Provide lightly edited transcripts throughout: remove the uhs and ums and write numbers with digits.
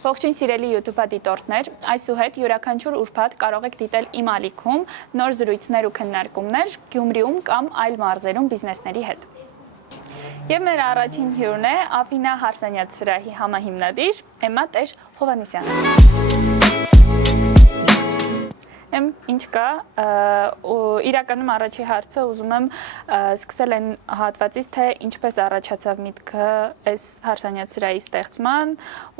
Ողջույն սիրելի YouTube դիտորդներ, այսուհետ յուրաքանչյուր ուրբաթ կարող եք դիտել իմ ալիքում նոր զրույցներ ու քննարկումներ Գյումրիում կամ այլ մարզերում բիզնեսների հետ։ Եվ մեր առաջին հյուրն է Աֆինա Հարսանյաց սրահի համահիմնադիր Էմմա Տեր Հովհաննիսյանը։ Ինչ կա, իրականում առաջի հարցը ուզում եմ սկսել այն հատվածից, թե ինչպես առաջացավ միտքը այս Հարսանյաց սրահի ստեղծման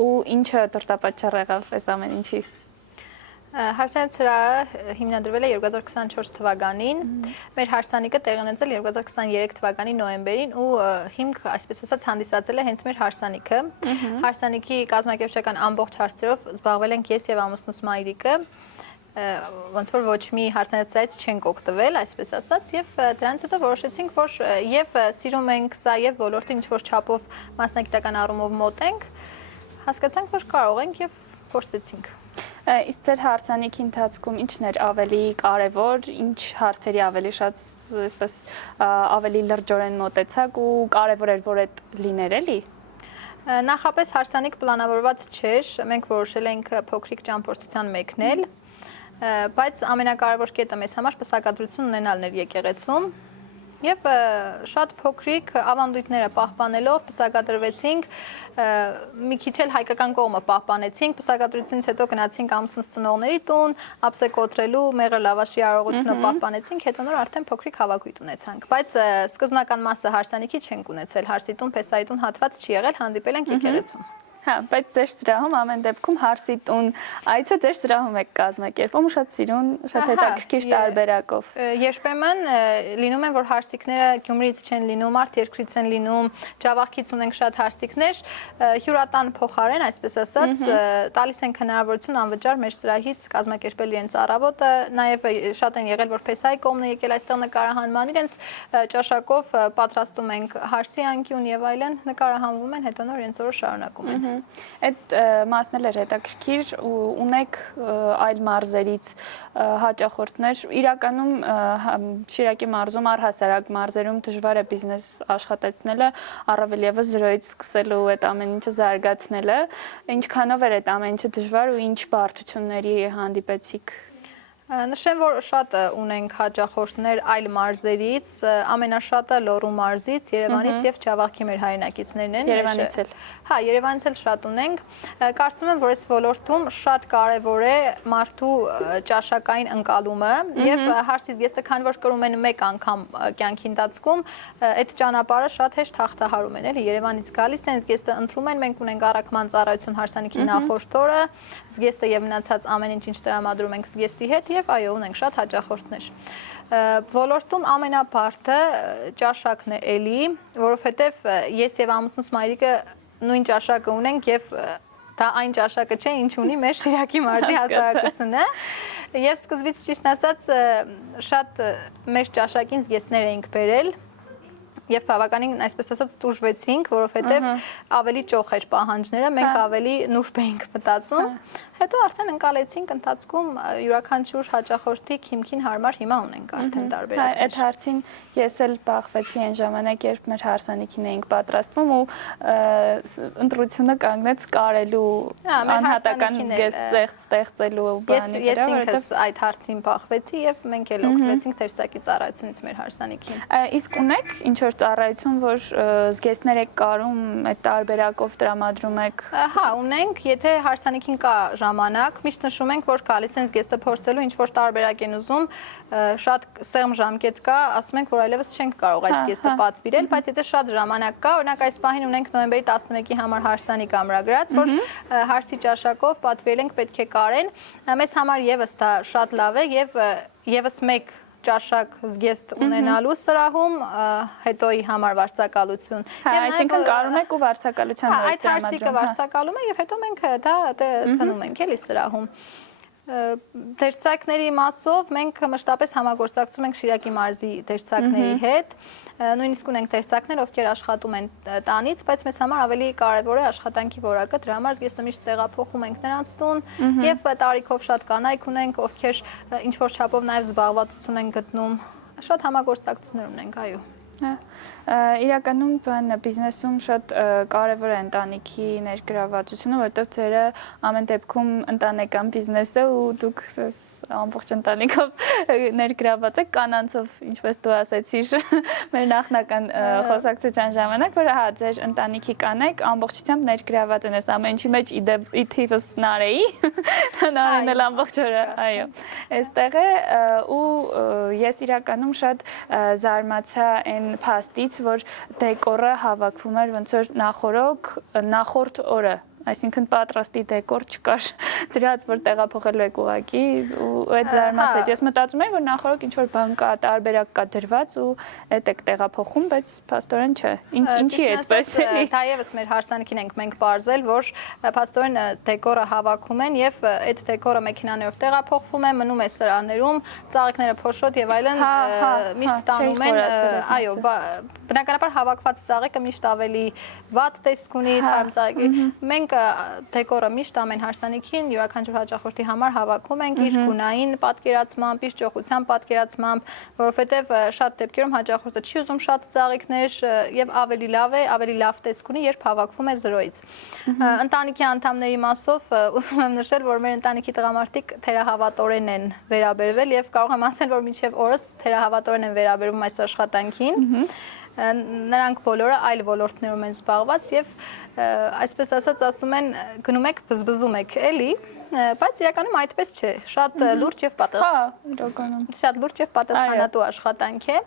ու ինչը դրդապատճառ եղավ այս ամեն ինչի։ Հարսանյաց սրահը հիմնադրվել է 2024 թվականին, մեր հարսանիքը տեղի ունեցել 2023 թվականի նոյեմբերին ու հիմք, այսպես ասած, հանդիսացել է հենց մեր հարսանիքը։ Հարսանիքի կազմակերպչական ամբողջ հարցերով զբաղվել ենք ես եւ ամուսնուս Մայրիկը, ոնց որ ոչ մի հարսանյաց չենք օգտվել, այսպես ասած, եւ դրանից հետո որոշեցինք, որ եւ սիրում ենք սա եւ ոլորտին ինչ-որ չափով մասնագիտական առումով մոտ ենք, հասկացանք, որ կարող ենք եւ փորձեցինք։ Իսկ ձեր հարսանիքի ընթացքում ինչն էր ավելի կարևոր, ինչ հարցերի ավելի շատ, այսպես ավելի լրջորեն մոտեցաք ու կարևոր էր, որ այդ լիներ էլի։ Նախապես հարսանիք պլանավորված չէր, մենք որոշել ենք փոքրիկ ճամփորդության մեկնել, բայց ամենակարևոր կետը մեզ համար պսակադրություն ունենալն էր եկեղեցում եւ շատ փոքրիկ ավանդույթները պահպանելով պսակադրվեցինք, մի քիչ էլ հայկական կողմը պահպանեցինք, պսակադրությունից հետո գնացինք ամուսնուս ծնողների տուն, ափսե կոտրելու, մեղր լավաշի արարողությունը պահպանեցինք, հետո նոր արդեն փոքրիկ հավաքույթ ունեցանք, բայց սկզբնական մասը հարսանիքի չենք ունեցել, հարսի տուն, փեսայի տուն հատված չի եղել, հանդիպել ենք եկեղեցում։ Հա, բայց ձեր սրահում ամեն դեպքում հարսի տուն այցը ձեր սրահում եք կազմակերպում ու շատ սիրուն, շատ հետաքրքիր տարբերակով։ Երբեմն լինում են, որ հարսիկները Գյումրիից չեն լինում, արդ երկրից են լինում, Ջավախքից ունենք շատ հարսիկներ, հյուրատան փոխարեն, այսպես ասած, տալիս են հնարավորություն անվճար մեր սրահից կազմակերպել իրենց առավոտը, նաև շատ են եղել, որ փեսայի կողմն է եկել այստեղ նկարահանման, իրենց ճաշակով պատրաստում ենք հարսի անկյուն եւ այլն, նկարահանվում են, հետո նոր իրենց օրը շարունակում են։ Այդ մասն էլ էր հետաքրքիր ու ունեք այլ մարզերից հաճախորդներ, իրականում Շիրակի մարզում, առհասարակ մարզերում դժվար է բիզնես աշխատեցնելը, առավել եւս զրոյից սկսելու այդ ամեն ինչը զարգացնելը, ինչքանով էր այդ ամեն ինչը դժվար ու ինչ բարդությունների հանդիպեցիք։ Նշեմ, որ շատ ունենք հաճախորդներ այլ մարզերից, ամենաշատը Լոռու մարզից, Երևանից եւ Ջավախքի մեր հայրենակիցներն են։ Երևանից էլ։ Հա, Երևանից էլ շատ ունենք։ Կարծում եմ, որ այս ոլորտում շատ կարեւոր է մարդու ճաշակային ընկալումը եւ հարցի զգեստը քանի որ կրում են մեկ անգամ կյանքի ընթացքում, այդ ճանապարհը շատ հեշտ հաղթահարում են, էլի Երևանից գալիս են, զգեստը ընտրում են, մենք ունենք առաքման ծառայություն հարսանիքի նախորդ օրը, զգեստը եւ մնացած ամեն ինչ տրամադրում ենք զգեստի հետ եւ այո, ունենք շատ հաճախորդներ։ Ոլորտում ամենաբարդը ճաշակն է էլի, որովհետեւ ես եւ ամուսնուս Մայրիկը նույն ճաշակը ունենք եւ դա այն ճաշակը չէ, ինչ ունի մեր Շիրակի մարզի հասարակությունը։ Եվ սկզբից ճիշտ ասած շատ մեր ճաշակին զգեստներ էինք բերել եւ բավականին, այսպես ասած, տուժվեցինք, որովհետեւ ավելի ճոխ էր պահանջները, մենք ավելի նուրբ էինք մտածում։ Հետո արդեն ընկալեցինք ընթացքում յուրաքանչյուր հաճախորդի հիմքին հարմար հիմա ունենք արդեն տարբերակներ։ Այդ հարցին ես էլ բախվեցի այն ժամանակ, երբ մեր հարսանիքին էինք պատրաստվում ու ընտրությունը կանգնեց կարելու անհատական զգեստ ստեղծելու բանի վրա, որովհետև ես ինքս այդ հարցին բախվեցի եւ մենք էլ օգտվեցինք թերսակի ծառայությունից մեր հարսանիքին։ Իսկ ունեք ինչ որ ծառայություն, որ զգեստներ եք կարում, այդ տարբերակով տրամադրում եք։ Հա, ունենք, եթե հարսանիքին կա ժամանակ, միշտ նշում ենք, որ գալիս են զգեստը փորձելու, ինչ որ տարբերակ են ուզում, շատ սեղմ ժամկետ կա, ասում ենք, որ այլևս չենք կարող այդ զգեստը պատվիրել, բայց եթե շատ ժամանակ կա, օրինակ այս պահին ունենք նոյեմբերի 11-ի համար հարսանիք ամրագրած, որ հարսի ճաշակով պատվիրել ենք պետք է կարեն, մեզ համար եւս դա շատ լավ է եւ եւս մեկ ճաշակ զգեստ ունենալու սրահում, հետոյի համար վարձակալություն։ Այսինքն կարում եք ու վարձակալության նորից այդ հարսիկը վարձակալում է եւ հետո մենք դա տնում ենք էլի սրահում։ Դերձակների մասով մենք մշտապես համագործակցում ենք Շիրակի մարզի դերձակների հետ, նույնիսկ ունենք դերձակներ, ովքեր աշխատում են տանից, բայց մեզ համար ավելի կարևոր է աշխատանքի որակը, դրա համար զգեստը միշտ տեղափոխում ենք նրանց տուն եւ տարիքով շատ կանայք ունենք, ովքեր ինչ որ չափով նաեւ զբաղվածություն են գտնում, շատ համագործակցություններ ունենք, այո։ Իրականում բիզնեսում շատ կարևոր է ընտանիքի ներգրավվածությունը, որովհետև ձերը ամեն դեպքում ընտանեկան բիզնես է ու դուք ամբողջ ընտանիքով ներգրավված եք կանանցով, ինչպես դու ասացիր մեր նախնական խոսակցության ժամանակ, որ հա ձեր ընտանիքի կանայք ամբողջությամբ ներգրավված են այս ամեն ինչի մեջ ի թիվս Նարեի, Նարեն էլ ամբողջ օրը, այո, այստեղ է ու ես իրականում շատ զարմացա այն փաստից, որ դեկորը հավաքվում էր ոնց որ նախորդ օրը այսինքն պատրաստի դեկոր չկար դրած որ տեղափոխելու եք ուղակի ու այդ զարմացեց ես մտածում եմ որ նախորդ ինչ որ բան կա տարբերակ կա դրված ու այդ եք տեղափոխում բայց փաստորեն չէ ինչի է այդպես էլի դա եւս մեր հարսանիքին ենք մենք բարձել որ փաստորեն դեկորը հավաքում են եւ այդ դեկորը մեքենաներով տեղափոխվում է մնում է սրաներում ծաղիկները փոշոտ եւ այլն միշտ տանում են այո բնականաբար հավաքված ծաղիկը միշտ ավելի վատ տեսք ունի թարմ ծաղիկի մենք դեկորը միշտ ամեն հարսանիքին յուրաքանչյուր հաճախորդի համար հավաքում ենք իր գունային պատկերացմամբ, իր ճոխության պատկերացմամբ, որովհետև շատ դեպքերում հաճախորդը չի ուզում շատ ծաղիկներ եւ ավելի լավ է, ավելի լավ տեսք ունի, երբ հավաքում է զրոյից։ Ընտանիքի անդամների մասով ուզում եմ նշել, որ մեր ընտանիքի տղամարդիկ թերահավատորեն են վերաբերվել եւ կարող եմ ասել, որ մինչեւ օրս թերահավատորեն են վերաբերվում այս աշխատանքին։ Նրանք բոլորը այլ ոլորտներում են զբաղված եւ այսպես ասած ասում են գնում եք բզբզում եք էլի բայց իրականում այդպես չէ շատ լուրջ եւ շատ լուրջ եւ պատասխանատու աշխատանք է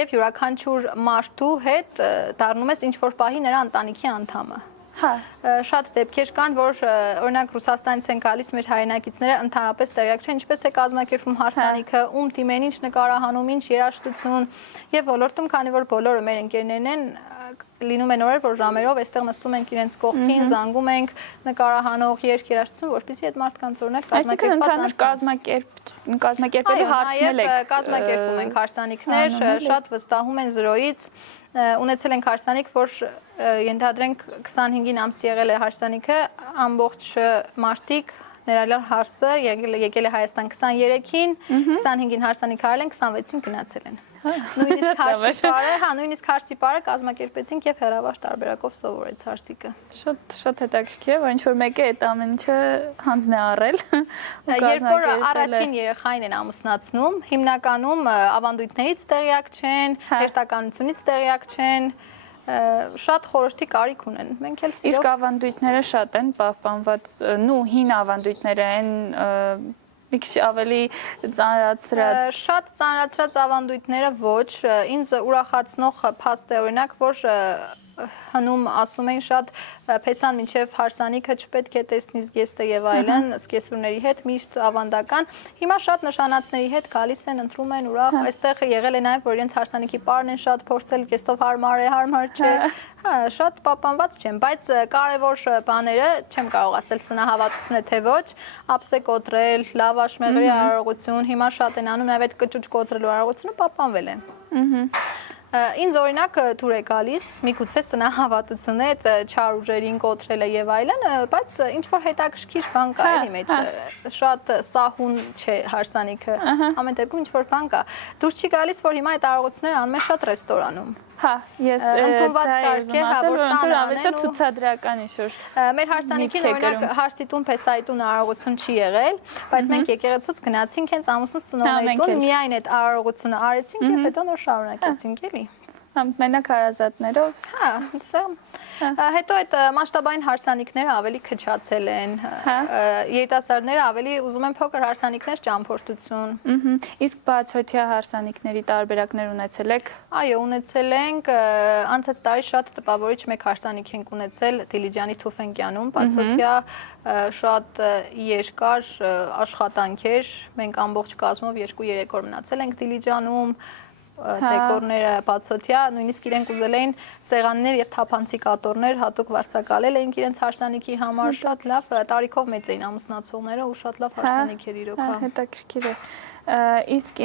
եւ յուրաքանչյուր մարդու հետ դառնում ես ինչ որ պահի նրա ընտանիքի անդամը շատ դեպքեր կան, որ օրինակ Ռուսաստանից են գալիս մեր հայրենակիցները ընդհանրապես տեղյակ չեն, ինչպես է կազմակերպվում հարսանիքը, ում դիմեն, ինչ նկարահանում, ինչ երաժշտություն եւ ոլորտում, քանի որ բոլորը մեր ընկերներն են, լինում են օրեր, որ ժամերով այստեղ նստում ենք իրենց կողքին, զանգում ենք նկարահանող երաժշտություն, որպեսզի այդ մարդկանց օրինակ կազմակերպելու հարցնել եք։ Կազմակերպում ենք հարսանիքներ, շատ վստահում են զրոյից ունեցել ենք հարսանիք, որ ենթադրենք 25-ին ամս եղել է հարսանիքը, ամբողջ մարդիկ ներառյալ հարսը եկել է Հայաստան 23-ին, 25-ին հարսանիք արել են, 26-ին գնացել են։ Նույնիսկ հարսի պարը կազմակերպեցինք եւ հեռավար տարբերակով սովորեց հարսիկը։ Շատ հետաքրքիր է, որ ինչ որ մեկը այդ ամեն ինչը հանձն է առել։ Երբ որ առաջին երեխային են ամուսնացնում, հիմնականում ավանդույթներից տեղյակ չեն, հերթականությունից տեղյակ չեն, շատ խորհրդի կարիք ունեն։ Մենք էլ իսկ ավանդույթները շատ են պահպանված, հին ավանդույթները են մի քիչ ավելի ծանրացրած շատ ծանրացրած ավանդույթները ոչ ինձ ուրախացնող փաստ է օրինակ որ հնում ասում են շատ փեսան մինչև հարսանիքը չպետք է տեսնի զգեստը եւ այլն զգեստուրների հետ միշտ ավանդական հիմա շատ նշանածների հետ գալիս են ընտրում են ուրախ այստեղ եղել է նաեւ որ իրենց հարսանիքի պարն են շատ փորձել զգեստով հարմար է հարմար չէ շատ պապանված չեմ բայց կարևոր բաները չեմ կարող ասել սնահավատություն է թե ոչ ափսե կոտրել լավ աշմեղրի արարողություն հիմա շատ են անում նաեւ այդ կճուճ կոտրելու արարողությունը պապանվել է Ինձ օրինակ դուր է գալիս, միգուցե սնահավատությունը, այդ չար ուժերին կոտրելը եւ այլն, բայց ինչ որ հետաքրքիր բան կա էլի մեջ, շատ սահուն չէ հարսանիքը, ամեն դեպքում ինչ որ բան կա։ Դուր չի գալիս, որ հիմա այդ արարողությունները անում են շատ ռեստորանում։ Հա, ես ընդունված կարգ է, որ ավելի շատ ցուցադրական ինչ-որ։ Մեր հարսանիքին օրինակ հարսիտուն, փեսայտուն արարողություն չի եղել, բայց մենք եկեղեցուց գնացինք հենց ամուսնուց ծնողներիցուն, միայն այդ արարողությունը արեցինք եւ հետո նոր շարունակեցինք էլի։ Մենակ հարազատներով։ Հա, սա Հետո այդ մասշտաբային հարսանիքները ավելի քչացել են, երիտասարդները ավելի ուզում են փոքր հարսանիքներ ճամփորդություն։ Իսկ բացօթյա հարսանիքների տարբերակներ ունեցել եք։ Այո, ունեցել ենք, անցած տարի շատ տպավորիչ մեկ հարսանիք ենք ունեցել Դիլիջանի Թուֆենկյանում, բացօթյա շատ երկար աշխատանք էր, մենք ամբողջ կազմով 2-3 օր մնացել ենք Դիլիջանում դեկորները բացօթյա, նույնիսկ իրենք ուզել էին սեղաններ եւ թափանցիկ աթոռներ հատուկ վարձակալել էինք իրենց հարսանիքի համար, շատ լավ տարիքով մեծ էին ամուսնացողները ու շատ լավ հարսանիք էր իրոք։ Հետաքրքիր է։ Իսկ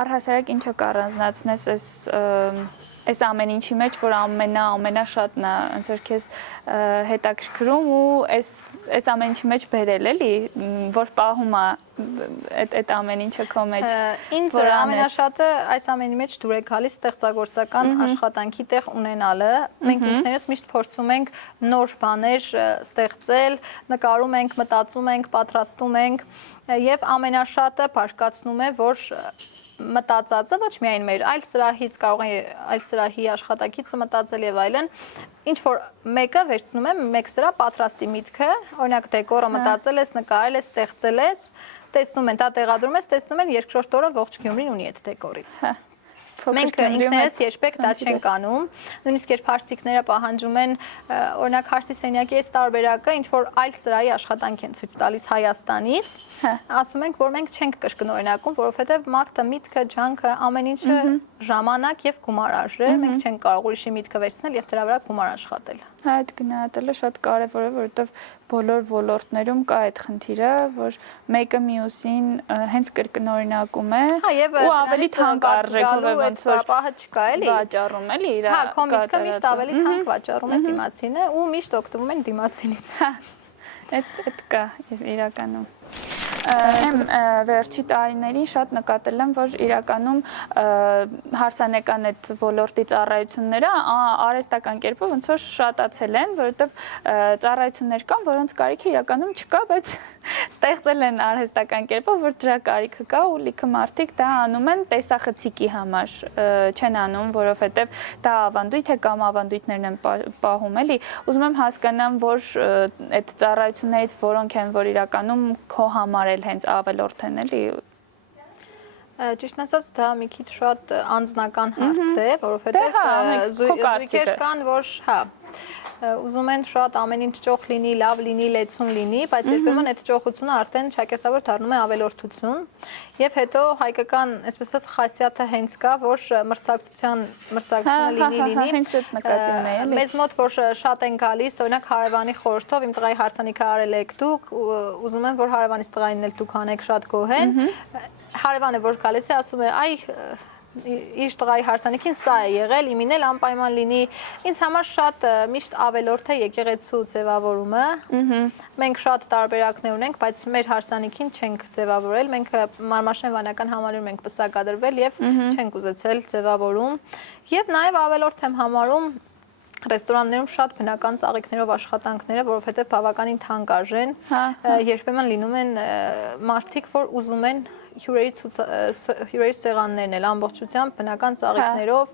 առհասարակ ինչը կառանձնացնես այս ամեն ինչի մեջ, որ ամենաշատն է, ոնց որ քեզ հետաքրքրում ու այս այս ամեն ինչի մեջ բերել էլի, որ պահում է այդ ամեն ինչը քո մեջ։ Ինձ ամենաշատը այս ամենի մեջ դուր է գալիս ստեղծագործական աշխատանքի տեղ ունենալը։ Մենք ինքներս միշտ փորձում ենք նոր բաներ ստեղծել, նկարում ենք, մտածում ենք, պատրաստում ենք եւ ամենաշատը բարգացնում է, որ մտածածը ոչ միայն մեր այլ սրահից կարող է այլ սրահի աշխատակիցը մտածել եւ այլն, ինչ որ մեկը վերցնում է մեկ սրա պատրաստի միտքը, օրինակ դեկորը մտածել ես, նկարել ես, ստեղծել ես, տեսնում են, դա տեղադրում ես, տեսնում են երկրորդ օրը ողջ Գյումրին ունի այդ դեկորից։ Մենք ինքներս երբեք դա չենք անում, նույնիսկ երբ հարսիկները պահանջում են, օրինակ հարսի սենյակի այս տարբերակը, ինչ որ այլ սրահի աշխատանք են ցույց տալիս Հայաստանից, ասում ենք, որ մենք չենք կրկնօրինակում, որովհետև մարդը միտքը, ջանքը, ամեն ինչը ժամանակ եւ գումար արժե, մենք չենք կարող ուրիշի միտքը վերցնել եւ դրա վրա գումար աշխատել։ Հա, այդ գնահատելը շատ կարևոր է, որովհետև բոլոր ոլորտներում կա այդ խնդիրը, որ մեկը մյուսին հենց կրկնօրինակում է ու ավելի թանկ արժեքով է ոնց որ պահը չկա էլի վաճառում էլի իր հա քո միտքը միշտ ավելի թանկ վաճառում է դիմացինը ու միշտ օգտվում են դիմացինից հա այդ կա իրականում վերջի տարիներին շատ նկատել եմ, որ իրականում հարսանեկան այդ ոլորտի ծառայությունները արհեստական կերպով ոնց որ շատացել են, որովհետև ծառայություններ կան, որոնց կարիքը իրականում չկա, բայց ստեղծել են արհեստական կերպով, որ դրա կարիքը կա ու լիքը մարդիկ դա անում են տեսախցիկի համար, չեն անում, որովհետև դա ավանդույթ է կամ ավանդույթներն են պահում էլի։ Ուզում եմ հասկանամ, որ այդ ծառայություններից որոնք են, որ իրականում քո համար էլ հենց ավելորդ են էլի։ Ճիշտ ասած, դա մի քիչ շատ անձնական հարց է, որովհետև զույգեր կան, որ հա ուզում են շատ ամեն ինչ ճոխ լինի, լավ լինի, լեցուն լինի, բայց երբեմն այդ ճոխությունը արդեն ճակերտավոր դառնում է ավելորդություն եւ հետո հայկական, այսպես ասած, խասյաթը հենց կա, որ մրցակցությունը լինի, հենց այդ նկատին է, էլի։ Մեզ մոտ որ շատ են գալիս, օրինակ հարևանի խորհրդով իմ տղայի հարսանիքը արել եք դուք, ուզում եմ որ հարևանից տղային էլ դուք անեք շատ գոհեն։ Հարևանը որ գալիս է, ասում է, այ իր տղայի հարսանիքին սա է եղել, իմին էլ անպայման լինի, ինձ համար շատ միշտ ավելորդ է եկեղեցու ձևավորումը, մենք շատ տարբերակներ ունենք, բայց մեր հարսանիքին չենք ձևավորել, մենք Մարմաշեն վանական համալիրում ենք պսակադրվել եւ չենք ուզեցել ձևավորում եւ նաեւ ավելորդ եմ համարում ռեստորաններում շատ բնական ծաղիկներով աշխատանքները, որովհետեւ բավականին թանկ արժեն, երբեմն լինում են մարդիկ, որ ուզում են հյուրերի սեղաններն էլ ամբողջությամբ բնական ծաղիկներով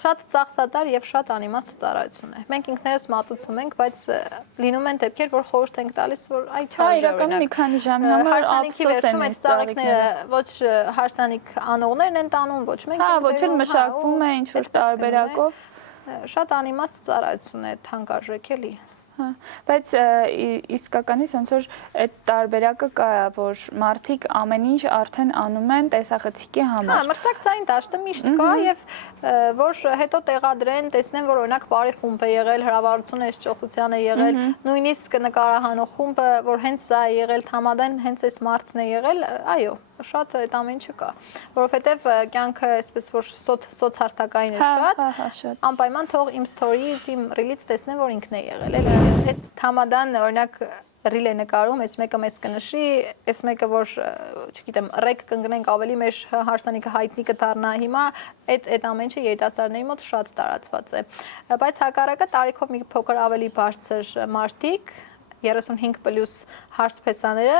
շատ ծախսատար եւ շատ անիմաստ ծառայություն է։ Մենք ինքներս մատուցում ենք, բայց լինում են դեպքեր, որ խորհուրդ ենք տալիս, որ այ չարժե իրականում մի քանի ժամի համար ափսոս են այս ծաղիկները, ոչ հարսանիք անողներն են տանում, ոչ մենք ենք։ Հա, ոչ էլ մշակվում է ինչ որ տարբերակով։ Շատ անիմաստ ծառայություն է, թանկ արժեք էլի։ Հա, բայց իսկականից ոնց որ այդ տարբերակը կա, որ մարդիկ ամեն ինչ արդեն անում են տեսախցիկի համար։ Հա, մրցակցային դաշտը միշտ կա եւ որ հետո տեղադրեն, տեսնեն, որ օրինակ բարի խումբ է եղել, հրավառությունը այս ճոխության է եղել, նույնիսկ նկարահանող խումբը, որ հենց սա է եղել, թամադեն հենց այս մարդն է եղել, այո, շատ այդ ամեն ինչը կա, որովհետև կյանքը այսպես որ սոցհարթակային է շատ, անպայման թող իմ story-ից, իմ reel-ից տեսնեն, որ ինքն է եղել, էլ այդ թամադան օրինակ reel է նկարում, այս մեկը մեզ կնշի, այս մեկը որ, չգիտեմ, ռեկ կընկնենք ավելի մեր հարսանիքը հայտնի կդառնա հիմա, այդ ամեն ինչը երիտասարդների մոտ շատ տարածված է, բայց հակառակը տարիքով մի փոքր ավելի բարձր մարդիկ 35+ հարս փեսաները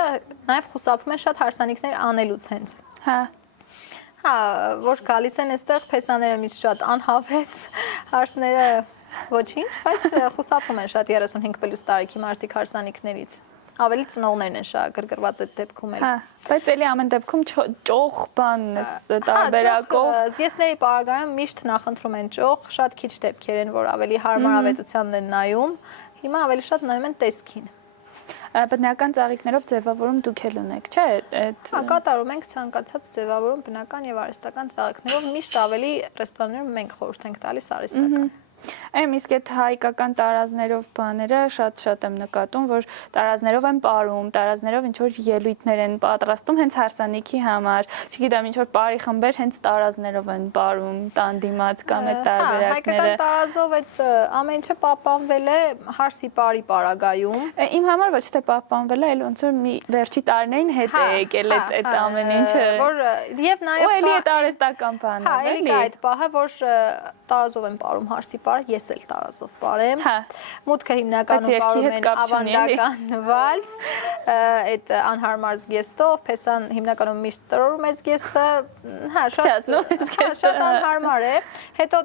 նաև խուսափում են շատ հարսանիքներ անելուց հենց։ Հա։ Հա, որ գալիս են այստեղ փեսաները միշտ շատ անհավես, հարսները ոչինչ, բայց խուսափում են շատ 35+ տարիքի մարդիկ հարսանիքներից։ Ավելի ծնողներն են շատ գրգռված այդ դեպքում էլ։ Հա, բայց էլի ամեն դեպքում ճոխ բան տարբերակով զգեստների պարագայում միշտ նախընտրում են ճոխ, շատ քիչ դեպքեր են, որ ավելի հարմարավետությանն են նայում։ Հիմա ավելի շատ նայում են տեսքին։ Բնական ծաղիկներով ձևավորում դուք էլ ունեք, չէ՞։ Հա, կատարում ենք ցանկացած ձևավորում բնական եւ արհեստական ծաղիկներով, միշտ ավելի ռեստորաններում մենք խորհուրդ ենք տալիս արհեստական։ Իսկ այդ հայկական տարազներով բաները շատ եմ նկատում, որ տարազներով են պարում, տարազներով ինչ որ ելույթներ են պատրաստում հենց հարսանիքի համար։ Չգիտեմ, ինչ որ բարի խմբեր հենց տարազներով են պարում, տան դիմաց կամ այդ տարբերակները։ Հայկական տարազով այդ ամեն ինչը պահպանվել է հարսի բարի պարագայում։ Իմ համար ոչ թե պահպանվել է, այլ ոնց որ մի վերջի տարիներին հետ է եկել այդ ամեն ինչը։ Որ եւ նաեւ ու էլի այդ արհեստական բանն է, էլի կա այդ պահը, որ տարազով են պարում հարսի պարը, ես էլ տարազով պարեմ։ Մուտքը հիմնականում պարում են ավանդական վալս, այդ անհարմար զգեստով, փեսան հիմնականում միշտ տրորում է զգեստը, շատ անհարմար է։ Հետո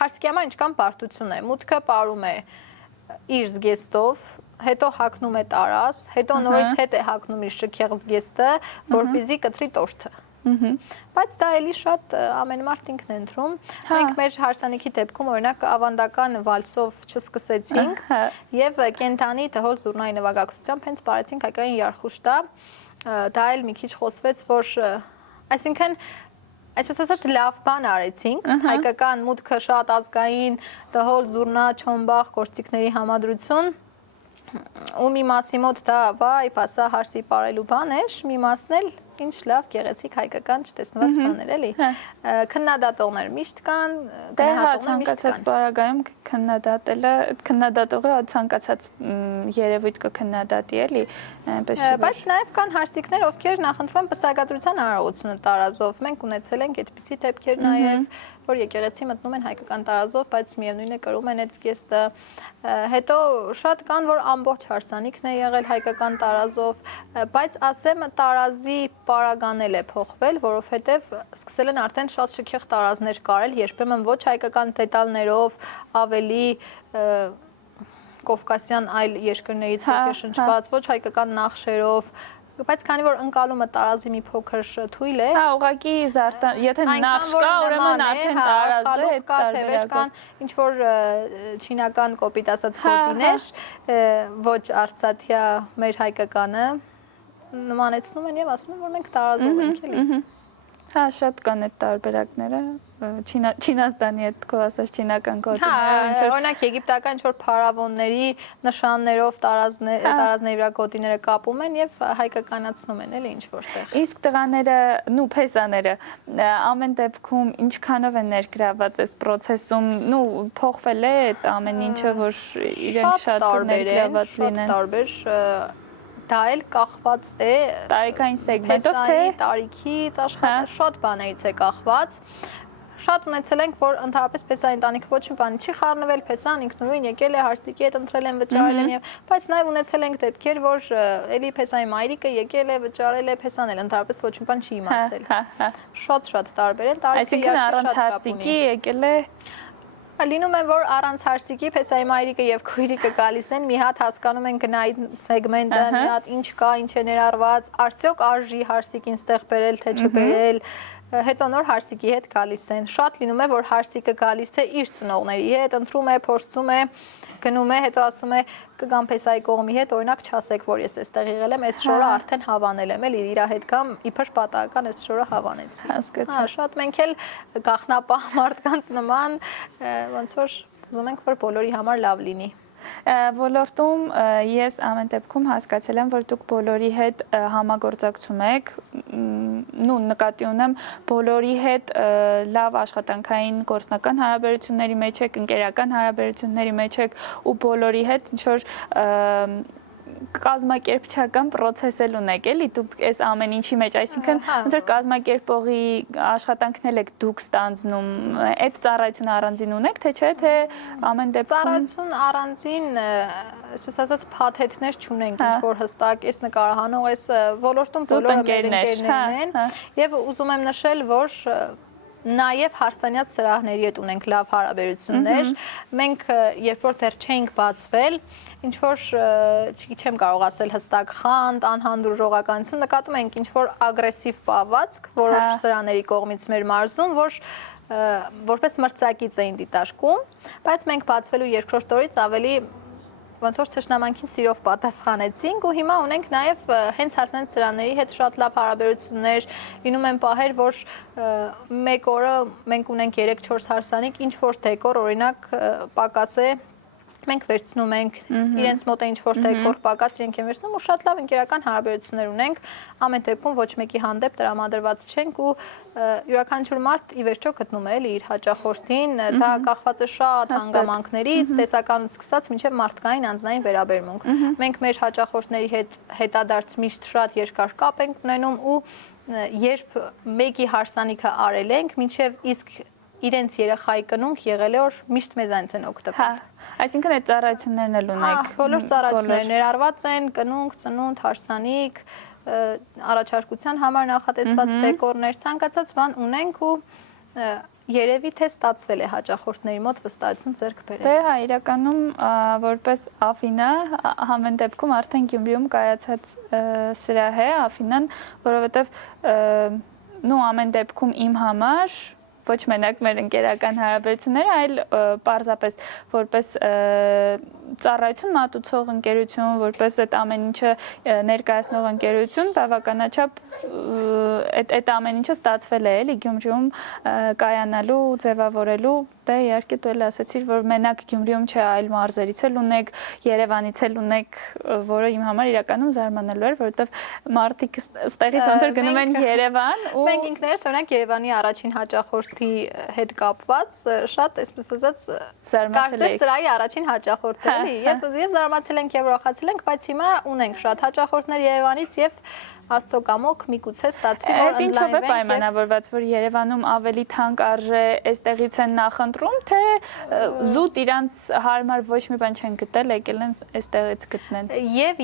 հարսիկի համար ինչքան պարտություն է, մուտքը պարում է իր զգեստով, հետո հագնում է տարազ, հետո նորից հետ է հագնում իր շքեղ զգեստը, որպեսզի կտրի տորթը։ Բայց դա էլի շատ ամեն մարդ ինքն է ընտրում։ Մենք մեր հարսանիքի դեպքում օրինակ ավանդական վալսով չսկսեցինք եւ կենթանի դհոլ զուռնայի նվագակցությամբ հենց բարեցինք հայկական երխուշտա։ Դա էլ մի քիչ խոսվեց, որ այսինքն այսպես ասած լավ բան արեցինք, հայկական մուտքը շատ ազգային դհոլ զուռնա չոմբախ գործիքների համադրություն ու մի մասի մոտ դա վայ, պասա հարսի պարելու բան էր, մի մասն էլ ինչ լավ գեղեցիկ հայկական չտեսնված բաներ էլի։ Քննադատողներ միշտ կան, գնահատողներ միշտ կան։ Բարագայում քննադատելը, քննադատողը ցանկացած երևույթ կքննադատի էլի, այնպես չէ։ Բայց նաև կան հարսիկներ, ովքեր նախընտրում են պսակադրության արարողությունը տարազով։ Մենք ունեցել ենք այդպիսի դեպքեր նաև, որ եկեղեցի մտնում են հայկական տարազով, բայց միևնույնն է կրում են այդ զգեստը։ Հետո շատ կան, որ ամբողջ հարսանիքն է եղել հայկական տարազով, բայց ասեմ տարազի պարագանել է փոխվել, որովհետև սկսել են արդեն շատ շքեղ տարազներ կարել, երբեմն ոչ հայկական դետալներով, ավելի կովկասյան այլ երկրներից ոգեշնչված, ոչ հայկական նախշերով, բայց քանի որ ընկալումը տարազի մի փոքր թույլ է, ուղղակի եթե նախշ կա, ուրեմն արդեն տարազը է տարբերակը։ Ինչ որ չինական կոպիտ ասած գոտիներ, ոչ արցաթյա մեր հայկականը նմանեցնում են եւ ասում են, որ մենք տարազով ենք էլի։ Շատ կան այդ տարբերակները, Չինաստանի այդ քո ասած չինական գոտիները, օրինակ եգիպտական ինչ որ փարավոնների նշաններով տարազների վրա գոտիները կապում են եւ հայկականացնում են էլի ինչ որտեղ։ Իսկ տղաները, փեսաները ամեն դեպքում ինչքանով են ներգրաված այս process-ում, փոխվել է այդ ամեն ինչը, որ իրենք շատ ներգրաված լինեն։ Շատ տարբեր դա էլ կախված է տարիքային սեգմենտով թե տարիքից, աշխատանքի շատ բաներից է կախված։ Շատ ունեցել ենք, որ ընդհանրապես փեսայի ընտանիքը ոչ մի բանի չի խառնվել, փեսան ինքնուրույն եկել է, հարստիկի հետ ընտրել են, վճարել են եւ բայց նաեւ ունեցել ենք դեպքեր, որ էլի փեսայի մայրիկը եկել է, վճարել է, փեսան էլ ընդհանրապես ոչ մի բան չի իմացել։ Շատ տարբեր են, տարիքի այսինքն առանց հարստիկի եկել է լինում է, որ առանց հարսիկի փեսայի մայրիկը եւ քույրիկը գալիս են, մի հատ հասկանում են գնայի սեգմենտը, մի հատ ինչ կա, ինչ է ներառված, արդյոք արժի հարսիկին ստեղ բերել, թե չբերել, հետո նոր հարսիկի հետ գալիս են։ Շատ լինում է, որ հարսիկը գալիս է իր ծնողների հետ, ընտրում է, փորձում է, գնում է, հետո ասում է կգամ փեսայի կողմի հետ, օրինակ չասեք, որ ես այստեղ եղել եմ, այս շորը արդեն հավանել եմ, էլի իր հետ կամ իբր պատահական այս շորը հավանեցի։ Հասկացա։ Շատ մենք էլ գախնապահ մարդկանց նման ոնց որ ուզում ենք, որ բոլորի համար լավ լինի։ Ոլորտում ես ամեն դեպքում հասկացել եմ, որ դուք բոլորի հետ համագործակցում եք, նկատի ունեմ բոլորի հետ լավ աշխատանքային գործնական հարաբերությունների մեջ եք, ընկերական հարաբերությունների մեջ եք ու բոլորի հետ ինչ որ կազմակերպչական process էլ ունեք, էլի դուք այս ամեն ինչի մեջ, այսինքն ոնց որ կազմակերպողի աշխատանքն եք դուք ստանձնում, այդ ծառայությունը առանձին ունեք, թե չէ, թե ամեն դեպքում ծառայություն առանձին, այսպես ասած, փաթեթներ չունենք, ինչ որ հստակ, այս նկարահանող, այս ոլորտում բոլորը ընկերներն են, եւ ուզում եմ նշել, որ նաև հարսանյաց սրահների հետ ունենք լավ հարաբերություններ։ Մենք երբ որ դեռ չէինք բացվել, ինչ որ չեմ կարող ասել հստակ խանդ, անհանդուրժողականություն, նկատում ենք ինչ որ ագրեսիվ պահվածք որոշ սրահների կողմից մեր մարզում, որ որպես մրցակից էին դիտարկում, բայց մենք բացվելու երկրորդ օրից ավելի ոնց որ թշնամանքին սիրով պատասխանեցինք ու հիմա ունենք նաև հենց հարսանեկան սրաների հետ շատ լավ հարաբերություններ, լինում են պահեր, որ մեկ օրը մենք ունենք 3-4 հարսանիք, ինչ որ դեկոր, օրինակ պակաս է, մենք վերցնում ենք իրենց մոտ է ինչ որ դեկոր պակաս, իրենք են վերցնում ու շատ լավ ընկերական հարաբերություններ ունենք, ամեն դեպքում ոչ մեկի հանդեպ տրամադրված չենք ու յուրաքանչյուր մարդ ի վերջո գտնում է իր հաճախորդին, դա կախված է շատ հանգամանքներից, տեսականից սկսած մինչև մարդկային անձնային վերաբերմունք։ Մենք մեր հաճախորդների հետ հետադարձ միշտ շատ երկար կապ ենք ունենում ու երբ մեկի հարսանիքը արել ենք, մինչև իսկ իրենց երեխայի կնունք եղել է որ միշտ մեզանից են օգտվել։ Այսինքն այդ ծառայություններն էլ ունեք։ Բոլոր ծառայությունները ներառված են, կնունք, ծնունդ, հարսանիք, առաջարկության համար նախատեսված դեկորներ, ցանկացած բան ունենք ու երևի թե ստացվել է հաճախորդների մոտ վստահություն ձեռք բերել։ Դե հա, իրականում որպես Աֆինա համեն դեպքում արդեն Գյումրիում կայացած սրահ է Աֆինան, որովհետև ամեն դեպքում իմ համար ոչ մենակ մեր ընկերական հարաբերությունները, այլ պարզապես որպես ծառայություն մատուցող ընկերություն, որպես այդ ամեն ինչը ներկայացնող ընկերություն, բավականաչափ այդ ամեն ինչը ստացվել է էլի Գյումրիում կայանալու, ձևավորելու, դե իհարկե դու էլ ասացիր, որ մենակ Գյումրիում չէ, այլ մարզերից էլ ունեք, Երևանից էլ ունեք, որը իմ համար իրականում զարմանալու էր, որովհետև մարդիկ ստեղից ոնց որ գնում են Երևան ու մենք ինքներս օրինակ Երևանի առաջին հաճախորդի հետ կապված շատ այսպես ասած զարմացել եք սրահի առաջին հաճախորդը էլի եւ զարմացել ենք եւ ուրախացել ենք, բայց հիմա ունենք շատ հաճախորդներ Երևանից եւ Աստծո կամոք միգուցե ստացվի որ ընդլայնվենք։ Ինչով է պայմանավորված, որ Երևանում ավելի թանկ արժե այստեղից են նախընտրում, թե զուտ իրանց հարմար ոչ մի բան չեն գտել, եկել են այստեղից գտնեն։ Եվ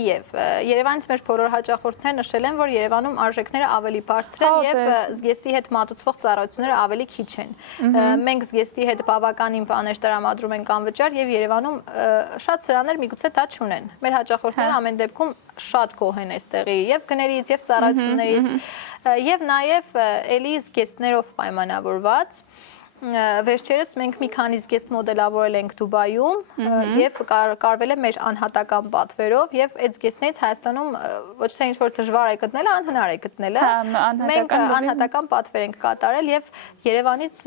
Երևանից մեր բոլոր հաճախորդները նշել են, որ Երևանում արժեքները ավելի բարձր են եւ զգեստի հետ մատուցվող ծառայությունները ավելի քիչ են։ Մենք զգեստի հետ բավականին բաներ տրամադրում ենք անվճար եւ Երևանում շատ սրաներ միգուցե դա չունեն։ Մեր հաճախորդները ամեն դեպքում շատ գոհ են այստեղի եւ գներից եւ ծառայություններից եւ նաեւ էլի զգեստներով պայմանավորված վերջերս մենք մի քանի զգեստ մոդելավորել ենք Դուբայում եւ կարվել է մեր անհատական պատվերով եւ այդ զգեստներից Հայաստանում ոչ թե ինչ որ դժվար է գտնելը, անհնար է գտնելը։ Մենք անհատական պատվեր ենք կատարել եւ Երևանից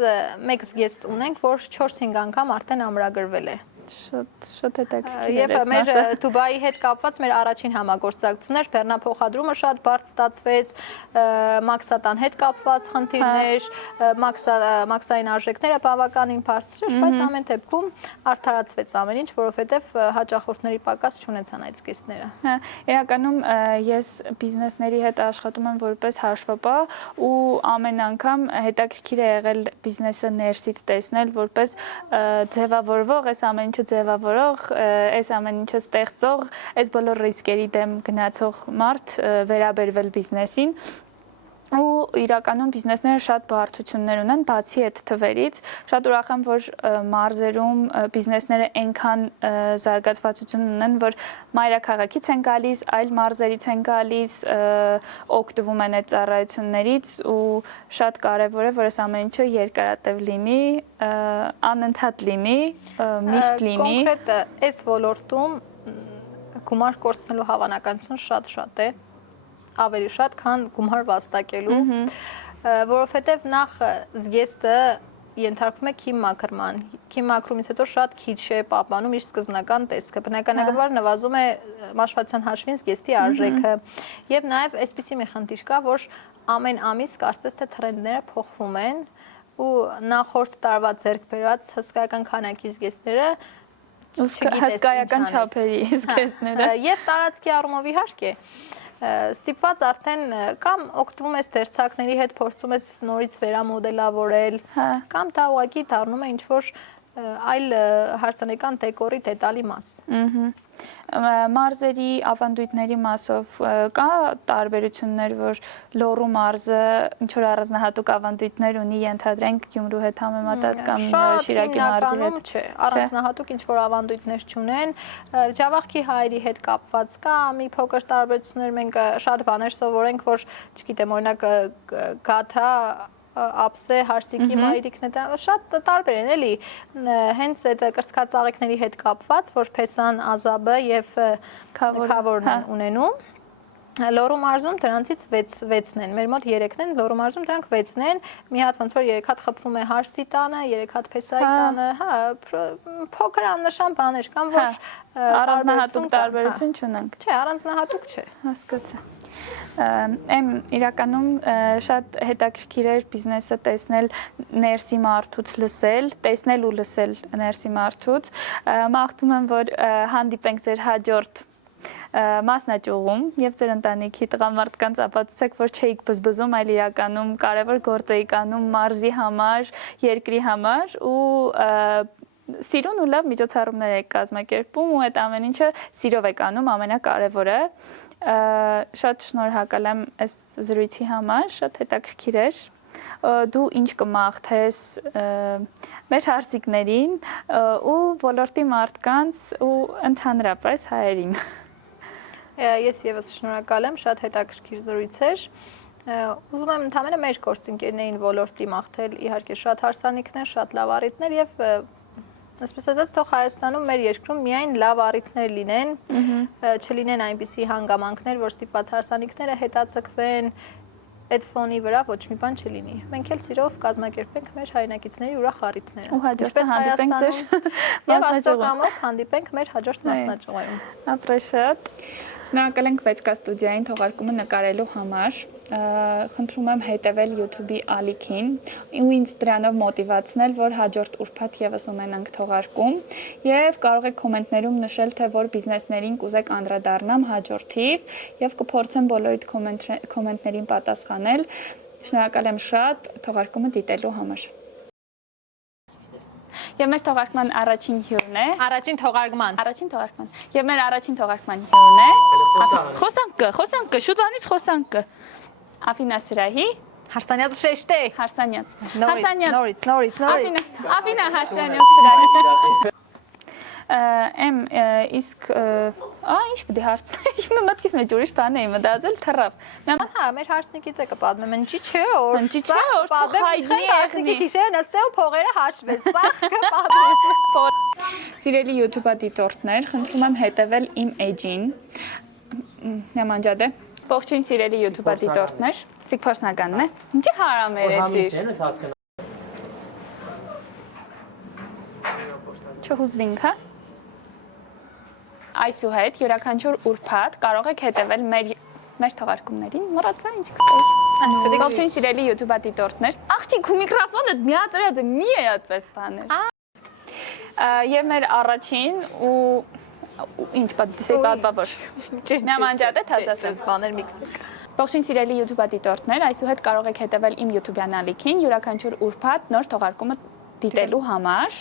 մեկ զգեստ ունենք, որ 4-5 անգամ արդեն ամրագրվել է։ Շատ հետաքրքիր է։ Եվ մեր Դուբայի հետ կապված մեր առաջին համագործակցություններ, բեռնափոխադրումը շատ բարդ ստացվեց, մաքսատան հետ կապված խնդիրներ, մաքսային արժեքները բավականին բարձր էր, բայց ամեն դեպքում արդարացվեց ամեն ինչ, որովհետև հաճախորդների պակաս չունեցան այդ զգեստները։ Հա, իրականում ես բիզնեսների հետ աշխատում եմ որպես հաշվապահ ու ամեն անգամ հետաքրքիր է եղել բիզնեսը ներսից տեսնել որպես ձևավորվող այս ամեն ինչը ձևավորող, այս ամեն ինչը ստեղծող, այս բոլոր ռիսկերի դեմ գնացող մարդ վերաբերվել բիզնեսին ու իրականում բիզնեսները շատ բարդություններ ունեն, բացի այդ թվերից, շատ ուրախ եմ, որ մարզերում բիզնեսները այնքան զարգացվածություն ունեն, որ մայրաքաղաքից են գալիս, այլ մարզերից են գալիս, օգտվում են այդ ծառայություններից ու շատ կարևոր է, որ այս ամեն ինչը երկարատև լինի, անընդհատ լինի, միշտ լինի։ Կոնկրետ այս ոլորտում գումար կորցնելու հավանականություն շատ է, ավելի շատ, քան գումար վաստակելու, որովհետև նախ զգեստը ենթարկվում է քիմ մաքրման։ Քիմ մաքրումից հետո շատ քիչ է պահպանում իր սկզբնական տեսքը։ Բնականաբար նվազում է մաշվածության հաշվին զգեստի արժեքը։ Եվ նաև այսպիսի մի խնդիր կա, որ ամեն ամիս կարծես թե թրենդները փոխվում են ու նախորդ տարվա ձեռք բերված հսկայական քանակի զգեստները հսկայական չափերի զգեստները եւ տարածքի առումով իհարկե ստիպված արդեն կամ օգտվում ես դերձակների հետ փորձում ես նորից վերամոդելավորել կամ դա ուղղակի դառնում է ինչ որ այլ հարսանեկան դեկորի դետալի մաս։ Մարզերի ավանդույթների մասով կա տարբերություններ, որ Լոռու մարզը ինչ որ առանձնահատուկ ավանդույթներ ունի, ենթադրենք Գյումրու հետ համեմատած կամ Շիրակի մարզի հետ։ Չէ, առանձնահատուկ ինչ որ ավանդույթներ չունեն։ Ջավախքի հայերի հետ կապված կա մի փոքր տարբերություններ, մենք շատ բաներ սովորենք, որ, չգիտեմ, օրինակ գաթա ապսե, հարսիկի մայրիկն է, շատ տարբեր են էլի, հենց այդ կրծքածաղիկների հետ կապված, որ փեսան, ազաբը եւ քավորն են ունենում։ Լոռու մարզում դրանցից 6-ն են, մեր մոտ 3-ն են, Լոռու մարզում դրանք 6-ն են, մի հատ ոնց որ 3 հատ խփվում է հարսի տանը, 3 հատ փեսայի տանը, հա, փոքր աննշան բաներ կան, որ առանձնահատուկ տարբերություն չունենք։ Չէ, առանձնահատուկ չէ։ Հասկացա։ Եմ իրականում շատ հետաքրքիր էր բիզնեսը տեսնել ներսի մարդուց լսել, տեսնել ու լսել ներսի մարդուց։ Մաղթում եմ, որ հանդիպենք ձեր հաջորդ մասնաճյուղում եւ ձեր ընտանիքի տղամարդկանց ապացուցեք, որ չէիք բզբզում, այլ իրականում կարևոր գործ էիք անում մարզի համար, երկրի համար ու սիրուն ու լավ միջոցառումներ եք կազմակերպում ու այդ ամեն ինչը սիրով եք անում, ամենակարևորը։ Շատ շնորհակալ եմ այս զրույցի համար, շատ հետաքրքիր էր։ Դու ինչ կմաղթես մեր հարսիկներին ու ոլորտի մարդկանց ու ընդհանրապես հայերին։ Ես եւս շնորհակալ եմ, շատ հետաքրքիր զրույց էր։ Ուզում եմ ընդհանրապես մեր գործընկերներին ոլորտի մաղթել, իհարկե շատ հարսանիքներ, շատ լավ առիթներ եւ այսպես ասած, թող Հայաստանում մեր երկրում միայն լավ առիթներ լինեն, չլինեն այնպիսի հանգամանքներ, որ ստիպված հարսանիքները հետաձգվեն, այդ ֆոնի վրա ոչ մի բան չլինի։ Մենք էլ սիրով կազմակերպենք մեր հայրենակիցների ուրախ առիթները։ Ու հաջորդը հանդիպենք ձեր մասնաճյուղում, հանդիպենք մեր հաջորդ մասնաճյուղում։ Ապրե շատ։ Շնորհակալ ենք 6K ստուդիային թողարկումը նկարելու համար։ Խնդրում եմ հետևել YouTube-ի ալիքին ու ինձ դրանով մոտիվացնել, որ հաջորդ ուրբաթ եւս ունենանք թողարկում եւ կարող եք կոմենտներում նշել, թե որ բիզնեսներին կուզեք անդրադառնամ հաջորդիվ եւ կփորձեմ բոլորիդ կոմենտներին պատասխանել։ Շնորհակալ եմ շատ թողարկումը դիտելու համար։ Եվ մեր թողարկման առաջին հյուրն է։ Առաջին թողարկման։ Եվ մեր առաջին թողարկման հյուրն է։ Խոսանքը, շուտ բանից խոսանքը։ Աֆինա Սրահի, Հարսանյաց շեշտե։ Հարսանյաց։ Նորից։ Афина Հարսանյաց Սրահի։ Եմ իսկ ինչ պետք է հարցնեի։ Իմ մտքից մեջ ուրիշ բան էի մտածել, թռավ։ Հա, մեր հարսնիկից է կպատմեմ, ընջի չէ, որ պատմեմ, հարսնիկի քիշերը նստե ու փողերը հաշվե, սա կպատմեմ։ Սիրելի YouTube դիտորդներ, խնդրում եմ հետևել իմ էջին։ Նեմանջադե։ Ողջույն սիրելի YouTube դիտորդներ, սիկ փորձնականն է։ Ինչի հարամ երեցիր։ Չհուզվինք, հա։ Այսուհետ յուրաքանչյուր ուրբաթ կարող եք հետևել մեր թողարկումներին, մոռացա ինչ կսեի։ Ողջույն սիրելի YouTube դիտորդներ։ Աղջիկ ու միկրոֆոնը միատրած է, մի երատվես բաներ։ Եվ մեր առաջին ու ինչ պատմավոր։ Նեմանջադե թազասեմ բաներ միքս։ Ողջույն սիրելի YouTube դիտորդներ, այսուհետ կարող եք հետևել իմ YouTube-յան ալիքին յուրաքանչյուր ուրբաթ նոր թողարկումը դիտելու համար։